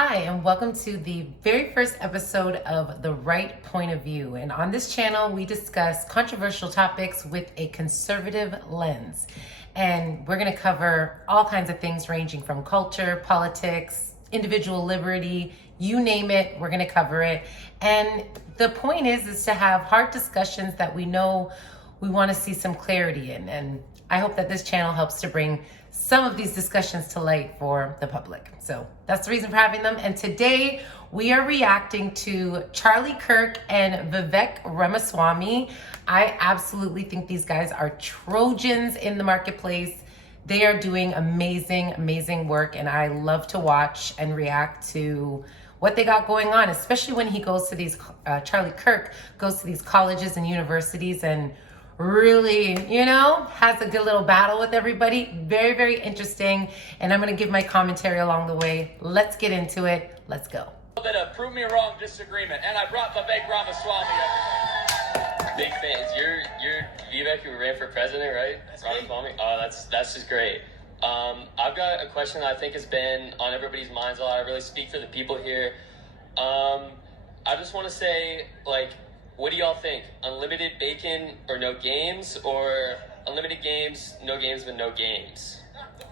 Hi, and welcome to the very first episode of The Right Point of View. And on this channel, we discuss controversial topics with a conservative lens. And we're going to cover all kinds of things ranging from culture, politics, individual liberty, you name it, we're going to cover it. And the point is to have hard discussions that we know we want to see some clarity in. And I hope that this channel helps to bring some of these discussions to light for the public. So that's the reason for having them. And today we are reacting to Charlie Kirk and Vivek Ramaswamy. I absolutely think these guys are Trojans in the marketplace. They are doing amazing, amazing work. And I love to watch and react to what they got going on, especially when he goes to these, Charlie Kirk goes to these colleges and universities and really, has a good little battle with everybody. Very, very interesting. And I'm going to give my commentary along the way. Let's get into it. Let's go. A little bit of prove me wrong disagreement. And I brought Vivek Ramaswamy up. Big fans. You're Vivek who ran for president, right? That's Ramaswamy. Oh, that's just great. I've got a question that I think has been on everybody's minds a lot. I really speak for the people here. I just want to say, what do y'all think? Unlimited bacon or no games, or unlimited games, no games but no games?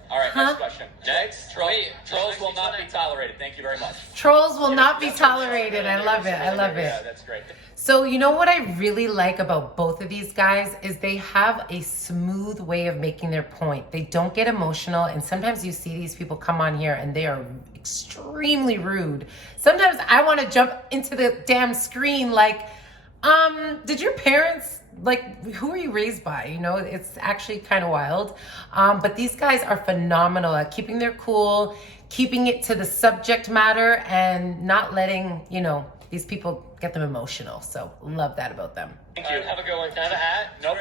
All right, next question. Next? Trolls will not be tolerated. Thank you very much. Trolls will not be tolerated. I love it. I love it. Yeah, that's great. So you know what I really like about both of these guys is they have a smooth way of making their point. They don't get emotional, and sometimes you see these people come on here and they are extremely rude. Sometimes I want to jump into the damn screen did your parents, who were you raised by? It's actually kind of wild. But these guys are phenomenal at keeping their cool, keeping it to the subject matter, and not letting, these people get them emotional. So love that about them. Thank you. Have a good one. Can I have a hat? Nope.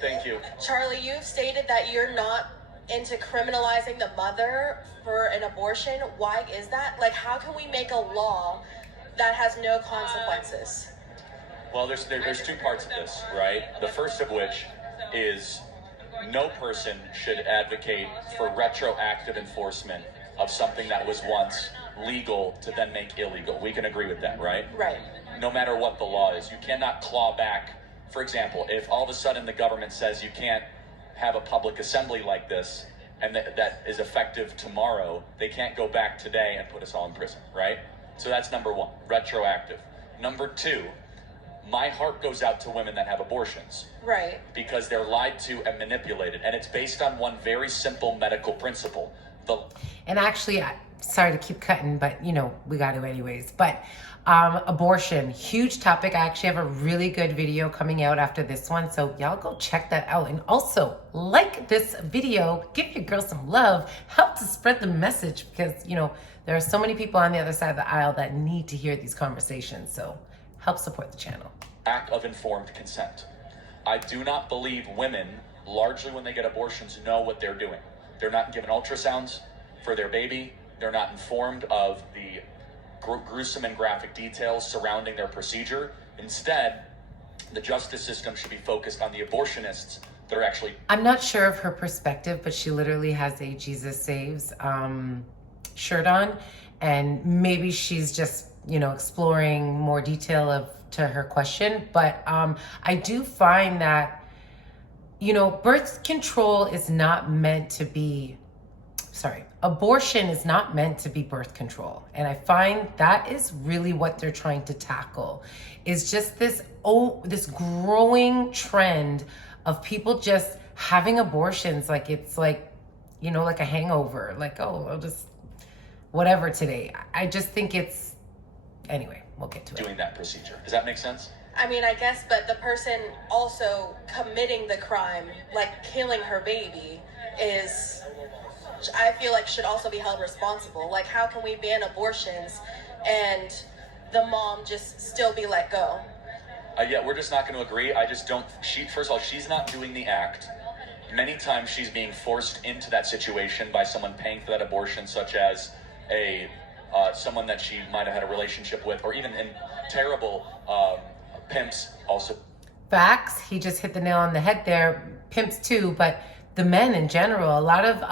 Thank you. Charlie, you've stated that you're not into criminalizing the mother for an abortion. Why is that? How can we make a law that has no consequences? Well, there's two parts of this, right? The first of which is no person should advocate for retroactive enforcement of something that was once legal to then make illegal. We can agree with that, right? Right. No matter what the law is, you cannot claw back. For example, if all of a sudden the government says you can't have a public assembly like this, and that is effective tomorrow, they can't go back today and put us all in prison, right? So that's number one, retroactive. Number two, my heart goes out to women that have abortions. Right. Because they're lied to and manipulated. And it's based on one very simple medical principle. And actually, sorry to keep cutting, but we got to anyways. But abortion, huge topic. I actually have a really good video coming out after this one. So y'all go check that out. And also like this video, give your girl some love, help to spread the message, because, there are so many people on the other side of the aisle that need to hear these conversations. So help support the channel. Act of informed consent. I do not believe women, largely when they get abortions, know what they're doing. They're not given ultrasounds for their baby. They're not informed of the gruesome and graphic details surrounding their procedure. Instead, the justice system should be focused on the abortionists that are actually... I'm not sure of her perspective, but she literally has a Jesus Saves shirt on. And maybe she's just exploring more detail to her question. But I do find that, birth control is not meant to be, abortion is not meant to be birth control. And I find that is really what they're trying to tackle, is just this growing trend of people just having abortions. It's like a hangover, I'll just, whatever today. I just think it's, anyway, we'll get to it. Doing that procedure. Does that make sense? I mean, I guess, but the person also committing the crime, killing her baby, I feel should also be held responsible. How can we ban abortions and the mom just still be let go? Yeah, we're just not going to agree. I just don't... First of all, she's not doing the act. Many times she's being forced into that situation by someone paying for that abortion, such as someone that she might have had a relationship with, or even in terrible pimps also. Facts. He just hit the nail on the head there. Pimps too, but the men in general, a lot of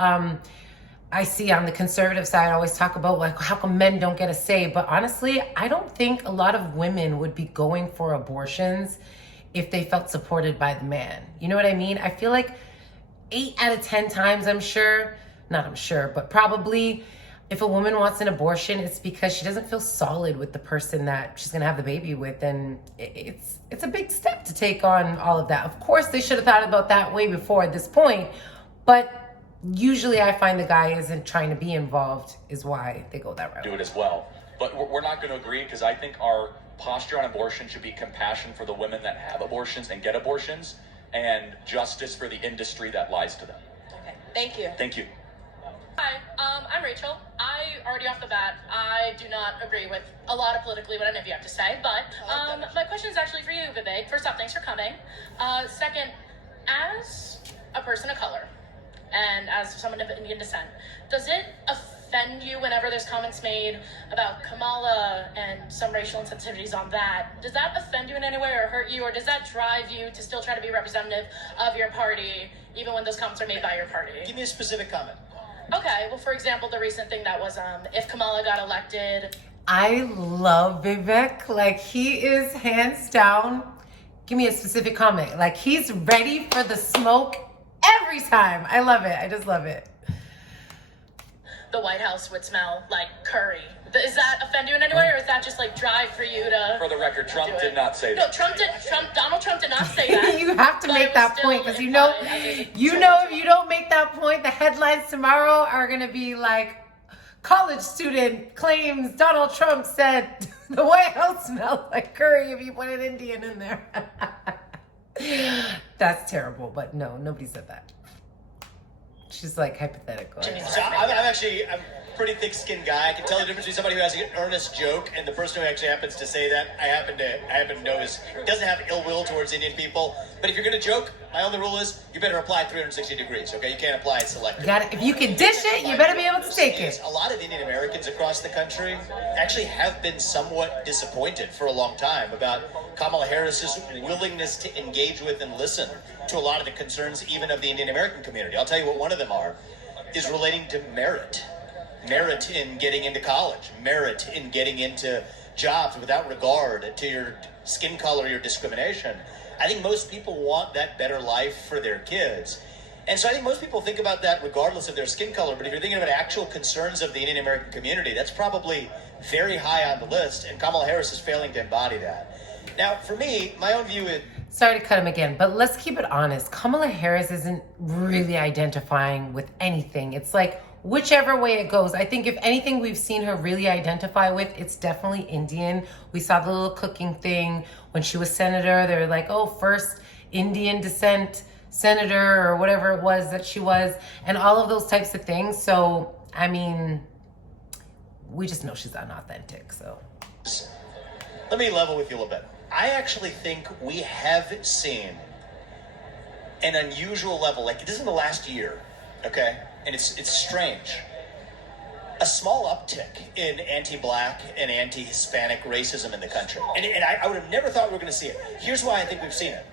I see on the conservative side always talk about like how come men don't get a say, but honestly, I don't think a lot of women would be going for abortions if they felt supported by the man. You know what I mean? I feel like 8 out of 10 times, but probably if a woman wants an abortion, it's because she doesn't feel solid with the person that she's gonna have the baby with, and it's a big step to take on all of that. Of course, they should have thought about that way before at this point, but usually I find the guy isn't trying to be involved is why they go that route. Do it as well. But we're not going to agree, because I think our posture on abortion should be compassion for the women that have abortions and get abortions, and justice for the industry that lies to them. Okay, thank you. Thank you. Hi, I'm Rachel. Already off the bat, I do not agree with a lot of politically what any of you have to say, but my question is actually for you, Vivek. First off, thanks for coming. Second, as a person of color, and as someone of Indian descent, does it offend you whenever there's comments made about Kamala and some racial insensitivities on that? Does that offend you in any way or hurt you, or does that drive you to still try to be representative of your party, even when those comments are made by your party? Give me a specific comment. Okay, well, for example, the recent thing that was if Kamala got elected. I love Vivek. Like, he is hands down. Give me a specific comment. Like, he's ready for the smoke every time. I love it. I just love it. The White House would smell like curry. Is that offend you in any way, or is that just like drive for you to? For the record, Trump did not say that. No, Donald Trump did not say that. You have to make that point, because you know if you don't make that point, the headlines tomorrow are gonna be like, college student claims Donald Trump said the White House smelled like curry if you put an Indian in there. That's terrible, but no, nobody said that. She's like hypothetical. So I'm a pretty thick-skinned guy. I can tell the difference between somebody who has an earnest joke and the person who actually happens to say that. I happen to know doesn't have ill will towards Indian people. But if you're gonna joke, my only rule is you better apply 360 degrees. Okay, you can't apply it selectively. If you can dish it, you better be able to take it. A lot of Indian Americans across the country actually have been somewhat disappointed for a long time about Kamala Harris's willingness to engage with and listen to a lot of the concerns even of the Indian American community. I'll tell you what one of them is relating to merit in getting into college, merit in getting into jobs without regard to your skin color, your discrimination. I think most people want that better life for their kids. And so I think most people think about that regardless of their skin color. But if you're thinking about actual concerns of the Indian American community, that's probably very high on the list. And Kamala Harris is failing to embody that. Now, for me, my own view is... Sorry to cut him again, but let's keep it honest. Kamala Harris isn't really identifying with anything. It's like, whichever way it goes. I think if anything we've seen her really identify with, it's definitely Indian. We saw the little cooking thing when she was senator. They were like, oh, first Indian descent senator or whatever it was that she was, and all of those types of things. So, I mean, we just know she's unauthentic, so. Let me level with you a little bit. I actually think we have seen an unusual level, like this is in the last year, okay? And it's strange. A small uptick in anti-Black and anti-Hispanic racism in the country. And I would have never thought we were going to see it. Here's why I think we've seen it.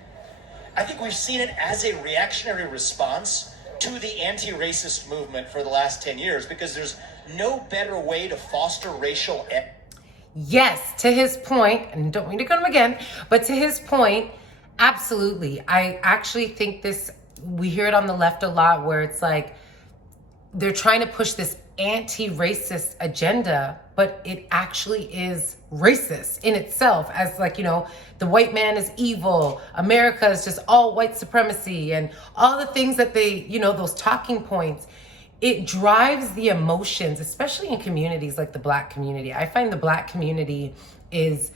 I think we've seen it as a reactionary response to the anti-racist movement for the last 10 years, because there's no better way to foster racial equity. Yes, to his point, and don't mean to cut him again, but to his point, absolutely. I actually think we hear it on the left a lot, where it's like they're trying to push this anti-racist agenda, but it actually is racist in itself, as like, the white man is evil, America is just all white supremacy, and all the things that they, those talking points. It drives the emotions, especially in communities like the Black community. I find the Black community is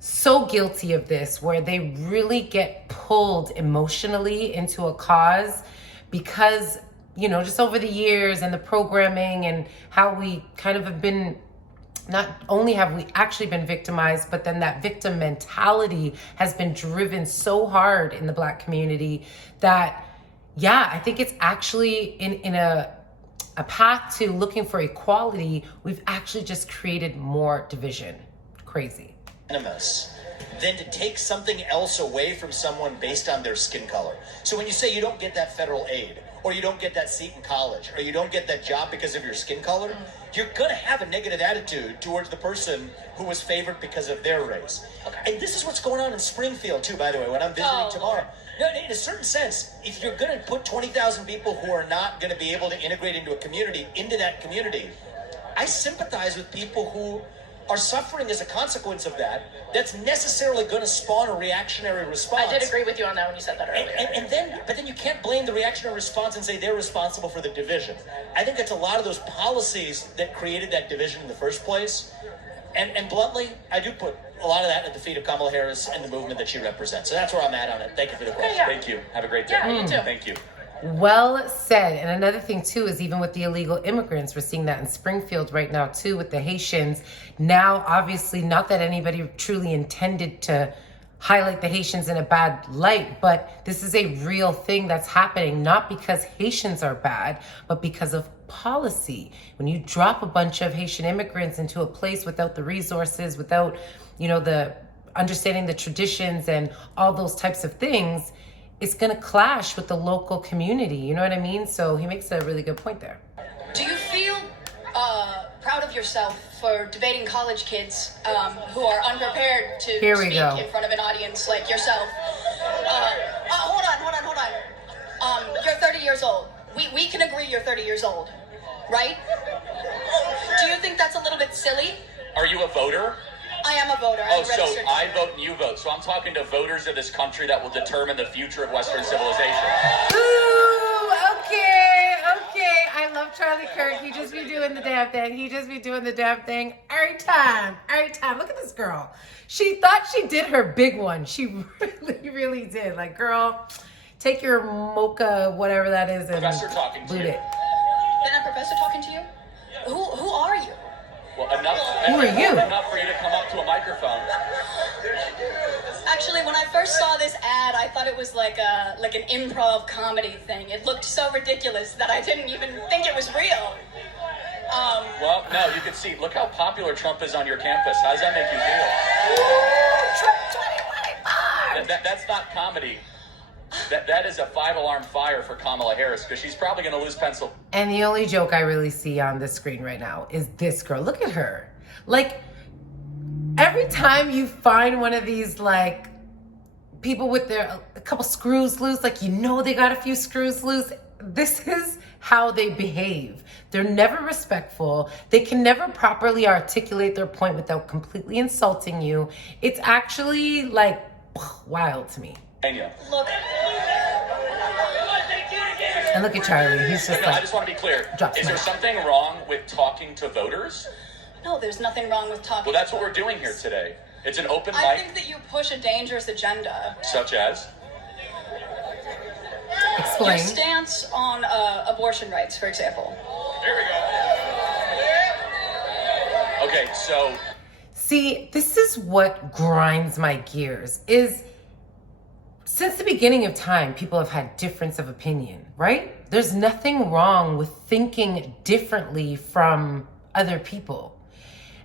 so guilty of this, where they really get pulled emotionally into a cause because, just over the years and the programming and how we kind of have been, not only have we actually been victimized, but then that victim mentality has been driven so hard in the Black community that, I think it's actually in a path to looking for equality, we've actually just created more division. Crazy. Than to take something else away from someone based on their skin color. So when you say you don't get that federal aid, or you don't get that seat in college, or you don't get that job because of your skin color, you're going to have a negative attitude towards the person who was favored because of their race. Okay. And this is what's going on in Springfield, too, by the way, when I'm visiting tomorrow. No, in a certain sense, if you're going to put 20,000 people who are not going to be able to integrate into a community, into that community, I sympathize with people who are suffering as a consequence of that. That's necessarily going to spawn a reactionary response. I did agree with you on that when you said that earlier. But then you can't blame the reactionary response and say they're responsible for the division. I think it's a lot of those policies that created that division in the first place. And bluntly, I do put a lot of that at the feet of Kamala Harris and the movement that she represents. So that's where I'm at on it. Thank you for the question. Yeah. Thank you. Have a great day. Yeah, you too. Thank you. Well said. And another thing too is even with the illegal immigrants, we're seeing that in Springfield right now too with the Haitians. Now, obviously, not that anybody truly intended to highlight the Haitians in a bad light, but this is a real thing that's happening, not because Haitians are bad, but because of policy. When you drop a bunch of Haitian immigrants into a place without the resources, without, the understanding the traditions and all those types of things, it's going to clash with the local community. You know what I mean? So he makes a really good point there. Do you feel proud of yourself for debating college kids who are unprepared to Here we speak go. in front of an audience like yourself? Hold on. You're 30 years old. We can agree you're 30 years old, right? Do you think that's a little bit silly? Are you a voter? I am a voter. Oh, I'm so registered. I vote and you vote. So I'm talking to voters of this country that will determine the future of Western civilization. Ooh, okay. I love Charlie Kirk. He just be doing the damn thing. Every time. Look at this girl. She thought she did her big one. She really did. Like, girl, take your mocha, whatever that is, and Professor talking to boot you. it. Been a professor talking to you? Who are you? Well, enough. Who are you? Enough for you to come up to a microphone. Actually, when I first saw this ad, I thought it was like an improv comedy thing. It looked so ridiculous that I didn't even think it was real. Well, no, you can see. Look how popular Trump is on your campus. How does that make you feel? That's not comedy. That is a 5-alarm fire for Kamala Harris because she's probably going to lose Pennsylvania. And the only joke I really see on the screen right now is this girl. Look at her. Like, every time you find one of these, like, people with a couple screws loose, like, they got a few screws loose, this is how they behave. They're never respectful. They can never properly articulate their point without completely insulting you. It's actually, like, wild to me. Look. And look at Charlie. He's just I like, just want to be clear. drops Is my there mouth. something wrong with talking to voters? No, there's nothing wrong with talking. Well, that's what we're doing here today. It's an open I mic, think that you push a dangerous agenda. such as. Your explain. stance on abortion rights, for example. Here we go. Okay, so See, this is what grinds my gears is since the beginning of time, people have had difference of opinion, right? There's nothing wrong with thinking differently from other people.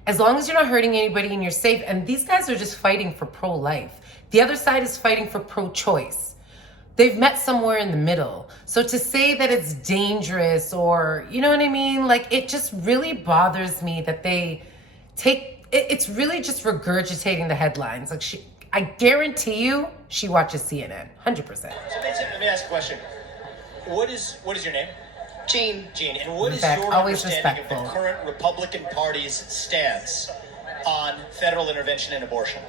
As long as you're not hurting anybody and you're safe. And these guys are just fighting for pro-life. The other side is fighting for pro-choice. They've met somewhere in the middle. So to say that it's dangerous or, you know what I mean? Like, it just really bothers me that they it's really just regurgitating the headlines. Like, I guarantee you she watches CNN, 100%. So let me ask a question. What is your name? Gene. Gene, and what is Vivek, your always understanding of respectful. the current Republican Party's stance on federal intervention in abortion?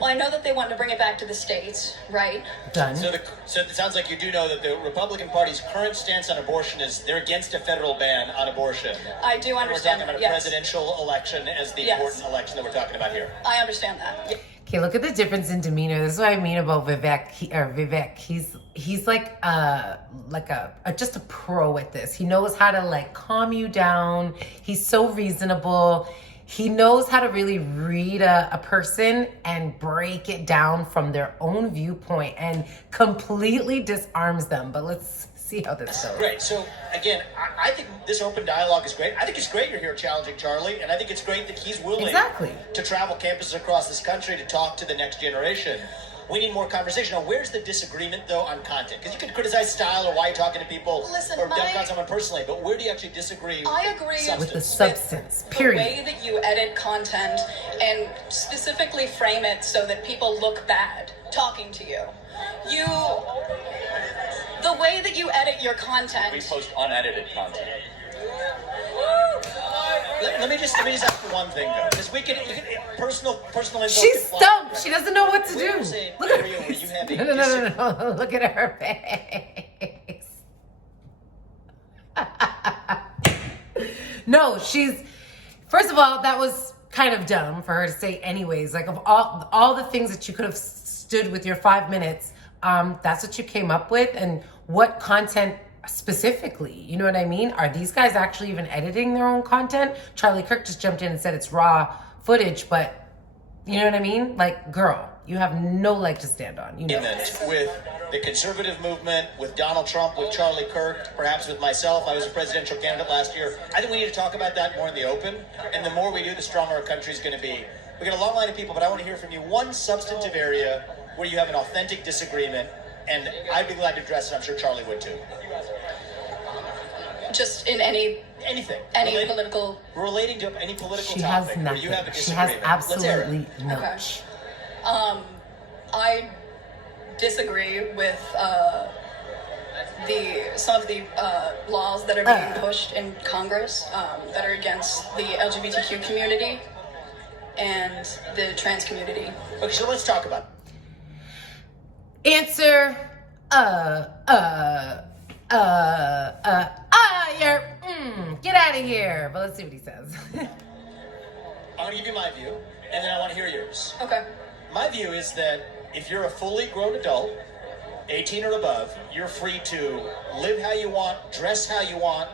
Well, I know that they want to bring it back to the states, right? Done. So it sounds like you do know that the Republican Party's current stance on abortion is they're against a federal ban on abortion. I do We're understand talking about that, a yes. presidential election as the Yes. important election that we're talking about here. I understand that. Okay, look at the difference in demeanor. This is what I mean about Vivek. Vivek. He's like just a pro at this. He knows how to like calm you down. He's so reasonable. He knows how to really read a person and break it down from their own viewpoint and completely disarms them. But let's see how this goes. Great. So again, I think this open dialogue is great. I think it's great you're here challenging Charlie, and I think it's great that he's willing Exactly. to travel campuses across this country to talk to the next generation. we need more conversation. Now, where's the disagreement, though, on content? Because you can criticize style or why you're talking to people Listen, or dunk on someone personally, but where do you actually disagree? I agree with the substance, the period. way that you edit content and specifically frame it so that people look bad talking to you. The way that you edit your content. We post unedited content. Let me just ask you one thing, though, because you can personal info. She's stumped. She doesn't know what to do. Where's an Look at area her where you have a no. Look at her face. No, first of all, that was kind of dumb for her to say anyways. Like, of all the things that you could have stood with your 5 minutes, that's what you came up with. And what content specifically, you know what I mean? Are these guys actually even editing their own content? Charlie Kirk just jumped in and said it's raw footage, but you know what I mean? Like, girl, you have no leg to stand on. You know. With the conservative movement, with Donald Trump, with Charlie Kirk, perhaps with myself, I was a presidential candidate last year. I think we need to talk about that more in the open. And the more we do, the stronger our country's going to be. We got a long line of people, but I want to hear from you one substantive area where you have an authentic disagreement, and I'd be glad to address it. I'm sure Charlie would too. Just in anything, political, relating to any political she topic has where you have a nothing. She has disagreement. absolutely no. Okay. I disagree with some of the laws that are being pushed in Congress that are against the LGBTQ community and the trans community. Okay, so let's talk about it. Answer, get out of here. But let's see what he says. I'm going to give you my view, and then I want to hear yours. Okay. My view is that if you're a fully grown adult, 18 or above, you're free to live how you want, dress how you want,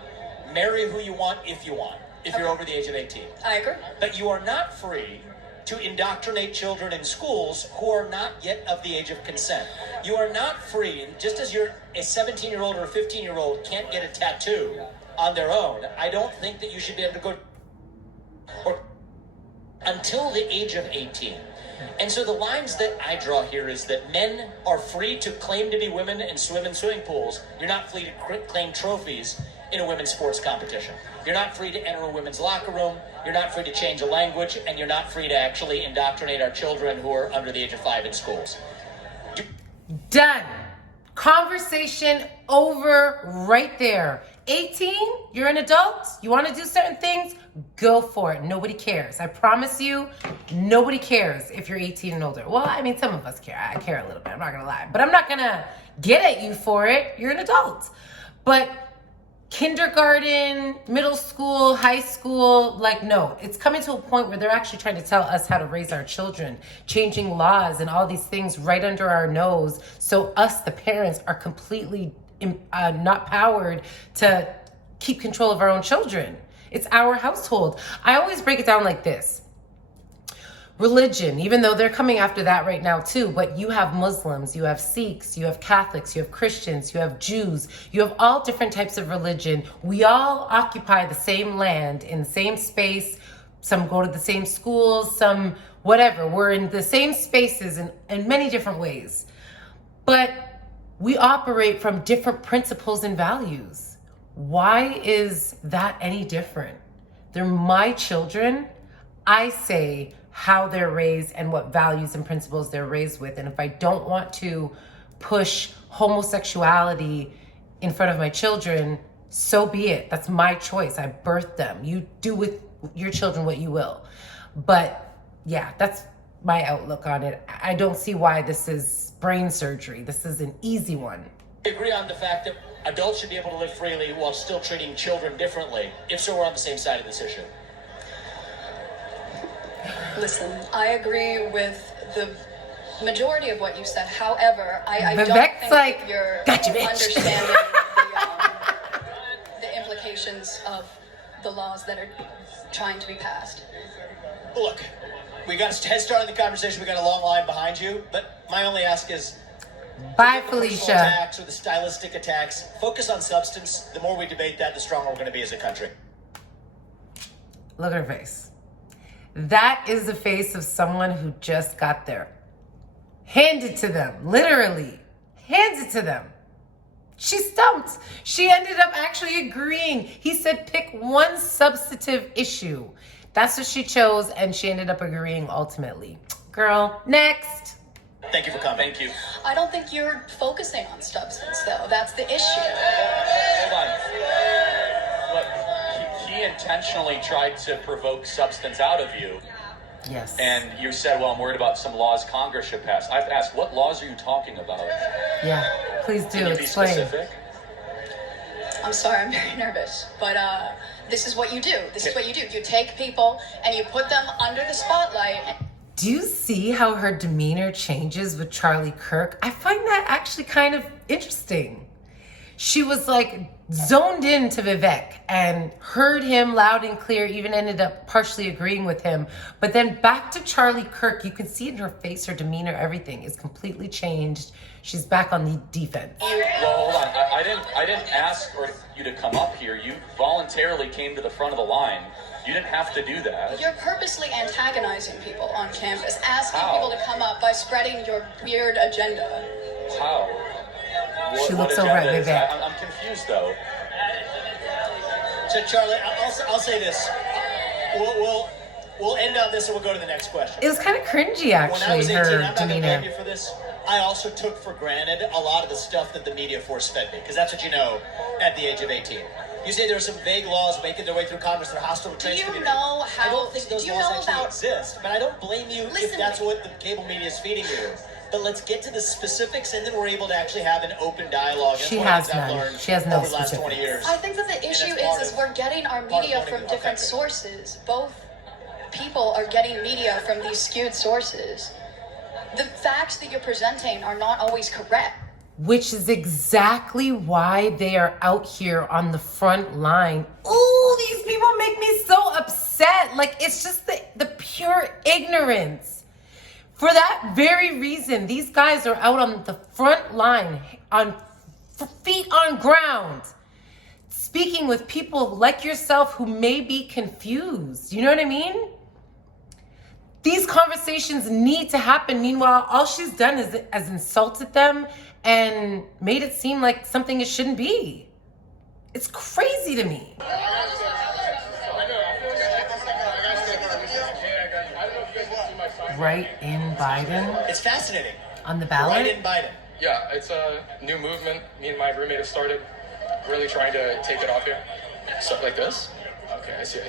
marry who you want if you want, if you're over the age of 18. I agree. But you are not free to indoctrinate children in schools who are not yet of the age of consent. You are not free, just as you're a 17-year-old or a 15-year-old can't get a tattoo on their own, I don't think that you should be able to go or until the age of 18. And so the lines that I draw here is that men are free to claim to be women and swim in swimming pools. You're not free to claim trophies in a women's sports competition. You're not free to enter a women's locker room. You're not free to change a language, and you're not free to actually indoctrinate our children who are under the age of 5 in schools. Done. Conversation over right there. 18, you're an adult. You want to do certain things? Go for it. Nobody cares. I promise you, nobody cares if you're 18 and older. Well, I mean, some of us care. I care a little bit. I'm not going to lie. But I'm not going to get at you for it. You're an adult. But kindergarten, middle school, high school, like, no. It's coming to a point where they're actually trying to tell us how to raise our children, changing laws and all these things right under our nose. So us, the parents, are completely not powered to keep control of our own children. It's our household. I always break it down like this. Religion, even though they're coming after that right now too, but you have Muslims, you have Sikhs, you have Catholics, you have Christians, you have Jews, you have all different types of religion. We all occupy the same land in the same space. Some go to the same schools, some whatever. We're in the same spaces in many different ways. But we operate from different principles and values. Why is that any different? They're my children. I say how they're raised and what values and principles they're raised with. And if I don't want to push homosexuality in front of my children, so be it. That's my choice. I birthed them. You do with your children what you will. But yeah, that's my outlook on it. I don't see why this is brain surgery. This is an easy one. I agree on the fact that adults should be able to live freely while still treating children differently. If so, we're on the same side of this issue. Listen, I agree with the majority of what you said. However, I don't Vivek's think like, that you're gotcha, bitch. understanding the implications of the laws that are trying to be passed. Look, we got a head start in the conversation. We got a long line behind you. But my only ask is, bye, the personal Felicia. attacks or the stylistic attacks, focus on substance. The more we debate that, the stronger we're going to be as a country. Look at her face. That is the face of someone who just got their Hand it to them, literally. Hands it to them. She stumped. She ended up actually agreeing. He said pick one substantive issue. That's what she chose, and she ended up agreeing ultimately. Girl, next. Thank you for coming. Thank you. I don't think you're focusing on substance, though. That's the issue. Hold on. Look, he intentionally tried to provoke substance out of you. Yes. And you said, well, I'm worried about some laws Congress should pass. I've asked, what laws are you talking about? Yeah, please do. Can you be Explain. specific? I'm sorry, I'm very nervous. But this is what you do. This is what you do. You take people and you put them under the spotlight. Do you see how her demeanor changes with Charlie Kirk? I find that actually kind of interesting. She was like zoned into Vivek and heard him loud and clear, even ended up partially agreeing with him. But then back to Charlie Kirk, you can see in her face, her demeanor, everything is completely changed. She's back on the defense. Well, hold on. I didn't ask for you to come up here. You voluntarily came to the front of the line. You didn't have to do that. You're purposely antagonizing people on campus, asking How? people to come up by spreading your weird agenda. How? She What looks over at agenda is Vivek. that? I'm confused, though. So, Charlie, I'll say this. We'll end on this and we'll go to the next question. It was kind of cringy, When I actually, was 18, her I'm not going to blame demeanor. you for this. I also took for granted a lot of the stuff that the media force-fed me, because that's what you know at the age of 18. You say there are some vague laws making their way through Congress that are hostile to Do trans you community. know how? I don't think those do you laws know actually about? exist, but I don't blame you Listen if to that's me. what the cable media is feeding you. But let's get to the specifics, and then we're able to actually have an open dialogue. That's She one has thing I've none. learned She has no over the last 20 specifics. years. I think that the issue that's part is of- we're getting our part of media running from an different authentic. sources. Both people are getting media from these skewed sources. The facts that you're presenting are not always correct. Which is exactly why they are out here on the front line. Ooh, these people make me so upset. Like, it's just the pure ignorance. For that very reason, these guys are out on the front line, on feet on ground, speaking with people like yourself who may be confused. You know what I mean? These conversations need to happen. Meanwhile, all she's done is has insulted them and made it seem like something it shouldn't be. It's crazy to me. Right in Biden It's fascinating. on the Right ballot. in Biden. Yeah, it's a new movement. Me and my roommate have started really trying to take it off here. Stuff like this. Okay, I see.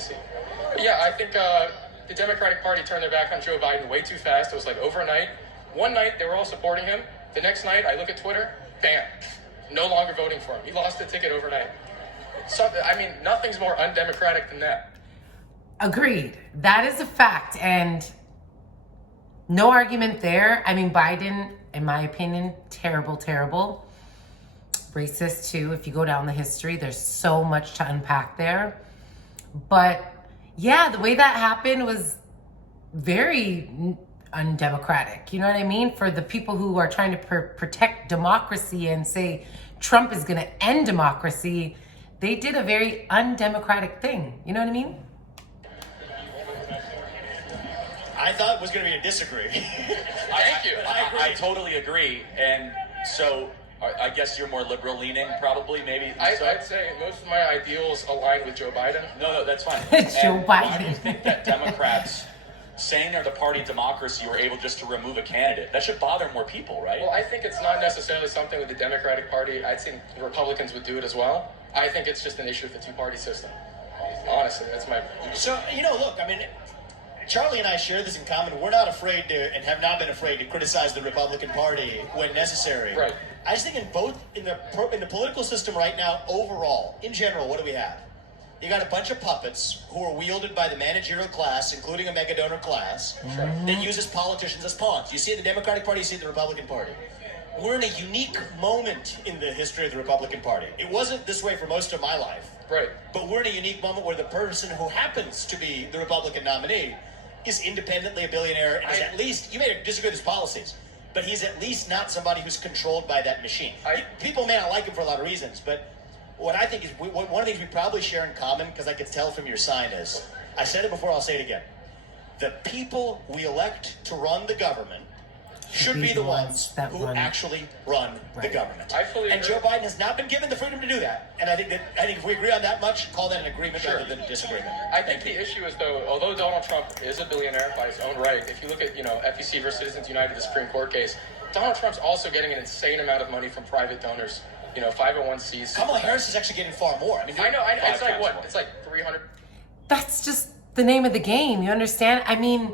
But yeah, I think the Democratic Party turned their back on Joe Biden way too fast. It was like overnight. One night, they were all supporting him. The next night, I look at Twitter, bam, no longer voting for him. He lost the ticket overnight. Nothing's more undemocratic than that. Agreed. That is a fact. And no argument there. I mean, Biden, in my opinion, terrible. Racist too. If you go down the history, there's so much to unpack there. But yeah, the way that happened was very undemocratic. You know what I mean? For the people who are trying to protect democracy and say Trump is going to end democracy, they did a very undemocratic thing. You know what I mean? I thought it was going to be a disagree. Thank you. I agree. I totally agree. And so I guess you're more liberal leaning, probably, maybe. I'd say most of my ideals align with Joe Biden. No, that's fine. Joe And why do you Biden. think that Democrats, saying they're the party of democracy, were able just to remove a candidate? That should bother more people, right? Well, I think it's not necessarily something with the Democratic Party. I think the Republicans would do it as well. I think it's just an issue with the two-party system. Honestly, that's my... So, look, Charlie and I share this in common. We're not afraid to, and have not been afraid to criticize the Republican Party when necessary. Right. I just think in the political system right now, overall, in general, what do we have? You got a bunch of puppets who are wielded by the managerial class, including a mega donor class, that uses politicians as pawns. You see it in the Democratic Party, you see it in the Republican Party. We're in a unique moment in the history of the Republican Party. It wasn't this way for most of my life. Right. But we're in a unique moment where the person who happens to be the Republican nominee is independently a billionaire and is at least, you may disagree with his policies, but he's at least not somebody who's controlled by that machine. People may not like him for a lot of reasons, but what I think is one of the things we probably share in common, because I could tell from your sign, is, I said it before, I'll say it again. The people we elect to run the government should be the ones that who run. actually run the Right. government. I fully And agree. Joe Biden has not been given the freedom to do that. And I think if we agree on that much, call that an agreement rather than a disagreement. I think the issue is, though, although Donald Trump is a billionaire by his own right, if you look at, FEC versus Citizens United, the Supreme Court case, Donald Trump's also getting an insane amount of money from private donors, 501cs. Kamala Harris is actually getting far more. I know. It's Five like times what? more. It's like 300. That's just the name of the game. You understand? I mean,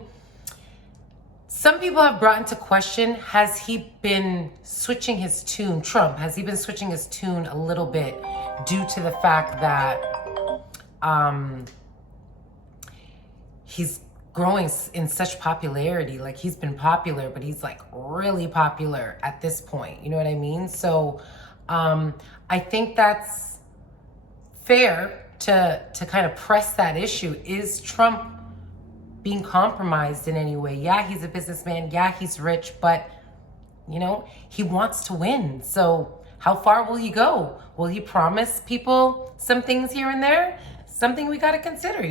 some people have brought into question, has he been switching his tune, Trump, has he been switching his tune a little bit due to the fact that he's growing in such popularity? Like, he's been popular, but he's like really popular at this point. You know what I mean? So I think that's fair to kind of press that issue. Is Trump being compromised in any way? Yeah, he's a businessman. Yeah, he's rich, but he wants to win. So how far will he go? Will he promise people some things here and there? Something we got to consider,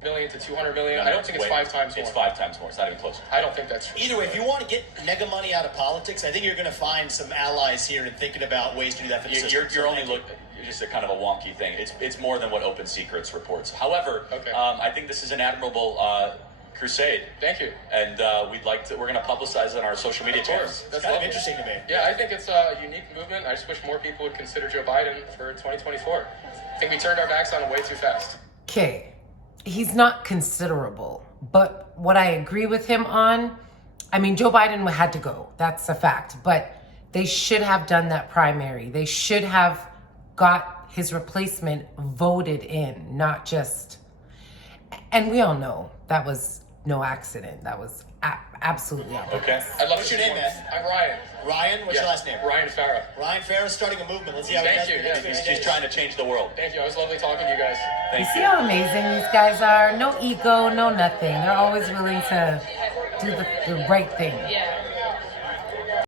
million to 200 million. I don't think it's 5 times more. It's 5 times more. It's not even close. I don't think that's true. Either way, if you want to get mega money out of politics, I think you're going to find some allies here in thinking about ways to do that for the system. You're only looking. Just a kind of a wonky thing. It's more than what Open Secrets reports. However, Okay. I think this is an admirable crusade, Thank you. and we're going to publicize it on our social media Of channels. course. It's That's kind of lovely. interesting to me. Yeah, I think it's a unique movement. I just wish more people would consider Joe Biden for 2024. I think we turned our backs on him way too fast. Okay, he's not considerable, but what I agree with him on, I mean, Joe Biden had to go. That's a fact. But they should have done that primary. They should have got his replacement voted in, not just... And we all know that was no accident. That was absolutely on purpose. Okay. I'd love What's to your see name, more. man? I'm Ryan. Ryan, what's your last name? Ryan Farah. Ryan Farrah's starting a movement. Let's see how he Thank does. you. for the Yeah, next 50 He's days. trying to change the world. Thank you. I was lovely talking to you guys. You Thank see you. how amazing these guys are? No ego, no nothing. They're always willing to do the right thing. Yeah.